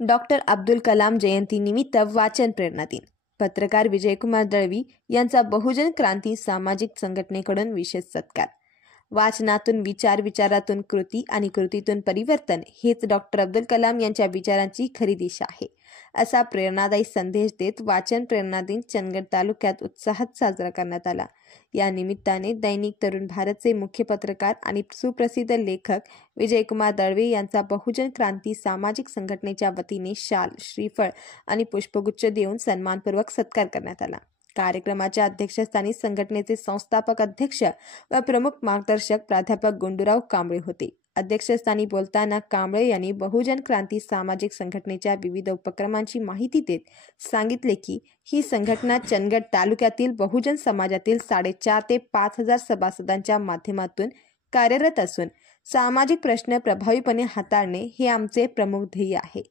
Doctor Abdul Kalam जयंतीनिमित्त वाचन प्रेरणा दिन. पत्रकार विजयकुमार दळवी यांचा बहुजन क्रांती सामाजिक संघटनेकडून विशेष सत्कार. वाचनातून विचार, विचारातून कृती आणि कृतीतून परिवर्तन हेच डॉक्टर अब्दुल कलाम यांच्या विचारांची खरी दिशा आहे, असा प्रेरणादायी संदेश देत वाचन प्रेरणा दिन चंदगड तालुक्यात उत्साहात साजरा करण्यात आला. या निमित्ताने दैनिक तरुण भारतचे मुख्य पत्रकार आणि सुप्रसिद्ध लेखक विजयकुमार दळवी यांचा बहुजन क्रांती सामाजिक संघटनेच्या वतीने शाल, श्रीफळ आणि पुष्पगुच्छ देऊन सन्मानपूर्वक सत्कार करण्यात आला. कार्यक्रमाच्या अध्यक्षस्थानी संघटनेचे संस्थापक अध्यक्ष व प्रमुख मार्गदर्शक प्राध्यापक गुंडूराव कांबळे होते. अध्यक्षस्थानी बोलताना कांबळे यांनी बहुजन क्रांती सामाजिक संघटनेच्या विविध उपक्रमांची माहिती देत सांगितले की ही संघटना चंदगड तालुक्यातील बहुजन समाजातील 4.5 ते 5,000 सभासदांच्या माध्यमातून कार्यरत असून सामाजिक प्रश्न प्रभावीपणे हाताळणे हे आमचे प्रमुख ध्येय आहे.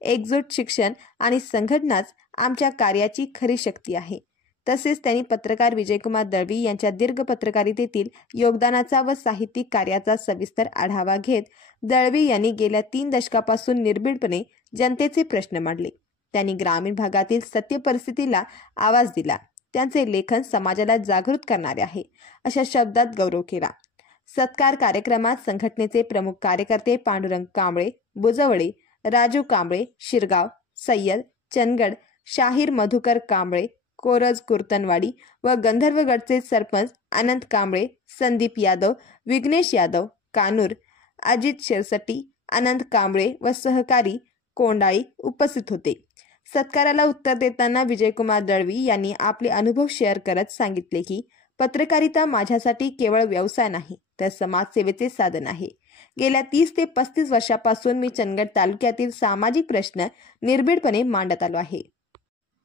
एकजूट, शिक्षण आणि संघटनाच आमच्या कार्याची खरी शक्ती आहे. तसेच त्यांनी पत्रकार विजयकुमार दळवी यांच्या दीर्घ पत्रकारितेतील योगदानाचा व साहित्यिक कार्याचा सविस्तर आढावा घेत दळवी यांनी गेल्या 3 दशकापासून निर्भीडपणे जनतेचे प्रश्न मांडले. त्यांनी ग्रामीण भागातील सत्य परिस्थितीला आवाज दिला. त्यांचे लेखन समाजाला जागृत करणारे आहे, अशा शब्दात गौरव केला. सत्कार कार्यक्रमात संघटनेचे प्रमुख कार्यकर्ते पांडुरंग कांबळे, बुजवळे, राजू कांबळे, शिरगाव, सय्यद, चंदगड, शाहीर मधुकर कांबळे, कोरज कुर्तनवाडी व गंधर्वगडचे सरपंच अनंत कांबळे, संदीप यादव, विघ्नेश यादव, कानूर, अजित शिरसटी, अनंत कांबळे व सहकारी कोंडाळी उपस्थित होते. सत्काराला उत्तर देताना विजयकुमार दळवी यांनी आपले अनुभव शेअर करत सांगितले की पत्रकारिता माझ्यासाठी केवळ व्यवसाय नाही, तर समाजसेवेचे साधन आहे. गेल्या 30 ते 35 वर्षापासून मी चंदगड तालुक्यातील सामाजिक प्रश्न निर्भीडपणे मांडत आलो आहे.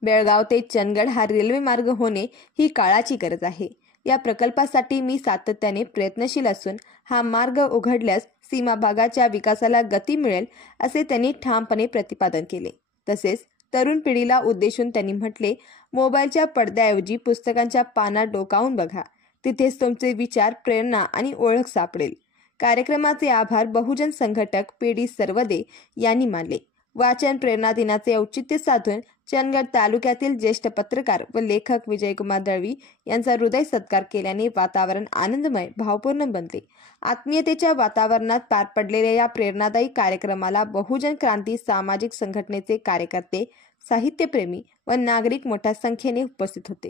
बेळगाव ते चंदगड हा रेल्वे मार्ग होणे ही काळाची गरज आहे. या प्रकल्पासाठी मी सातत्याने प्रयत्नशील असून हा मार्ग उघडल्यास सीमा भागाच्या विकासाला गती मिळेल, असे त्यांनी ठामपणे प्रतिपादन केले. तसेच तरुण पिढीला उद्देशून त्यांनी म्हटले, मोबाईलच्या पडद्याऐवजी पुस्तकांच्या पानात डोकावून बघा, तिथेच तुमचे विचार, प्रेरणा आणि ओळख सापडेल. कार्यक्रमाचे आभार बहुजन संघटक पेडी सरवदे यांनी मानले. वाचन प्रेरणा दिनाचे औचित्य साधून चंदगड तालुक्यातील ज्येष्ठ पत्रकार व लेखक विजयकुमार दळवी यांचा हृदय सत्कार केल्याने वातावरण आनंदमय, भावपूर्ण बनले. आत्मीयतेच्या वातावरणात पार पडलेल्या या प्रेरणादायी कार्यक्रमाला बहुजन क्रांती सामाजिक संघटनेचे कार्यकर्ते, साहित्यप्रेमी व नागरिक मोठ्या संख्येने उपस्थित होते.